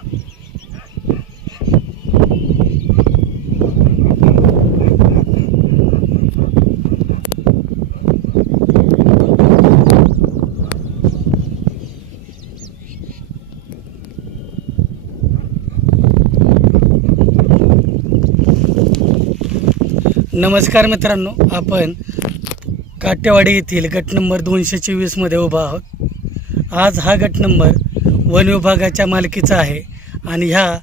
नमस्कार मित्रांनो, आपण काटेवाडी येथील गट नंबर 224 मध्ये उभा आहोत। आज हा गट नंबर वन विभागाच्या मालकीचा आहे आणि ह्या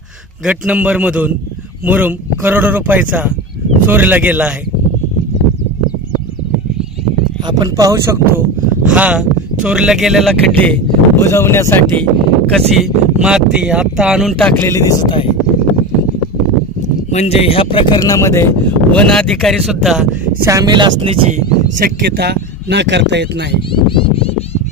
गट नंबर मधून मुरुम करोडो रुपयाचा चोरीला गेला आहे। आपण पाहू शकतो हा चोरीला गेलेला खड्डे बुजवण्यासाठी कशी माती आता आणून टाकलेली दिसत आहे। म्हणजे ह्या प्रकरणामध्ये वन अधिकारी सुद्धा सामील असण्याची शक्यता नाकारता येत नाही।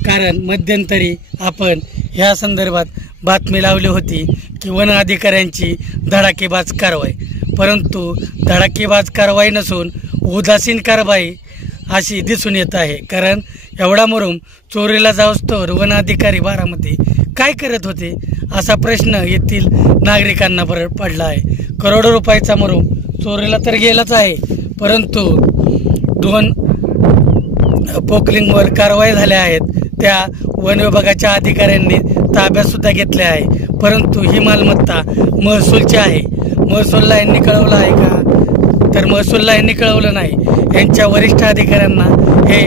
कारण मध्यंतरी आपण ह्या संदर्भात बातमी लावली होती की वन अधिकाऱ्यांची धडाकेबाज कारवाई, परंतु धडाकेबाज कारवाई नसून उदासीन कारवाई अशी दिसून येत आहे। कारण एवढा मुरुम चोरीला जाऊस्तोवर वन अधिकारी बारामती काय करत होते असा प्रश्न येथील नागरिकांना पडला आहे। करोडो रुपयाचा मुरुम चोरीला तर गेलाच आहे, परंतु 2 पोकलिंगवर कारवाई झाल्या आहेत। त्या वन विभागाच्या अधिकाऱ्यांनी ताब्यात सुद्धा घेतले आहे, परंतु ही मालमत्ता महसूलची आहे। महसूलला यांनी कळवलं आहे का? तर महसूलला यांनी कळवलं नाही। यांच्या वरिष्ठ अधिकाऱ्यांना हे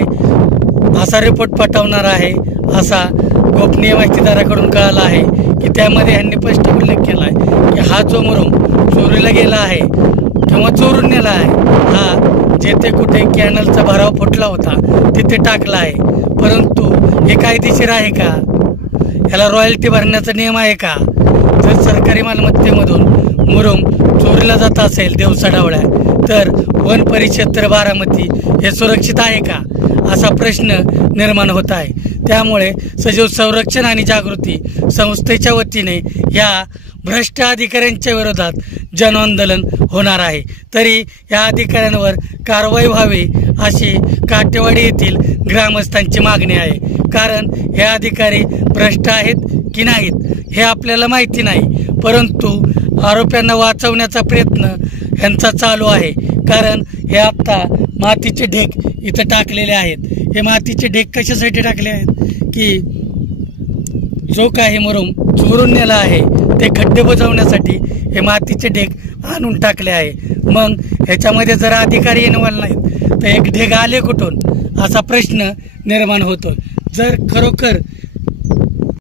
असा रिपोर्ट पाठवणार आहे असा गोपनीय माहितीदाराकडून कळाला आहे की त्यामध्ये यांनी स्पष्ट उल्लेख केला आहे की हा जो मुरुम चोरीला गेला आहे किंवा चोरून नेला आहे, हा जेथे कुठे कॅनलचा भराव फुटला होता तिथे टाकला आहे। परंतु हे कायदेशीर आहे का? याला रॉयल्टी भरण्याचा नियम आहे का? जर सरकारी मालमत्तेमधून मुरुम चोरीला जात असेल दिवसाढवळ्या, तर वन परिक्षेत्र बारामती हे सुरक्षित आहे का असा प्रश्न निर्माण होत आहे। त्यामुळे सजीव संरक्षण आणि जागृती संस्थेच्या वतीने या भ्रष्ट अधिकाऱ्यांच्या विरोधात जनआंदोलन होणार आहे। तरी या अधिकाऱ्यांवर कारवाई व्हावी अशी काटेवाडी येथील ग्रामस्थांची मागणी आहे। कारण हे अधिकारी भ्रष्ट आहेत की नाहीत हे आपल्याला माहिती नाही, परंतु आरोप्यांना वाचवण्याचा प्रयत्न यांचा चालू आहे। कारण हे आता मातीचे ढेक इथं टाकलेले आहेत। हे मातीचे ढेक कशासाठी टाकले आहेत की जो काही मुरुम चोरून नेला आहे ते खड्डे बुजवण्यासाठी हे मातीचे ढेक आणून टाकले आहे। मग ह्याच्यामध्ये जर अधिकारी इन्व्हॉल्व नाहीत तर एक ढेग आले कुठून असा प्रश्न निर्माण होतो। जर खरोखर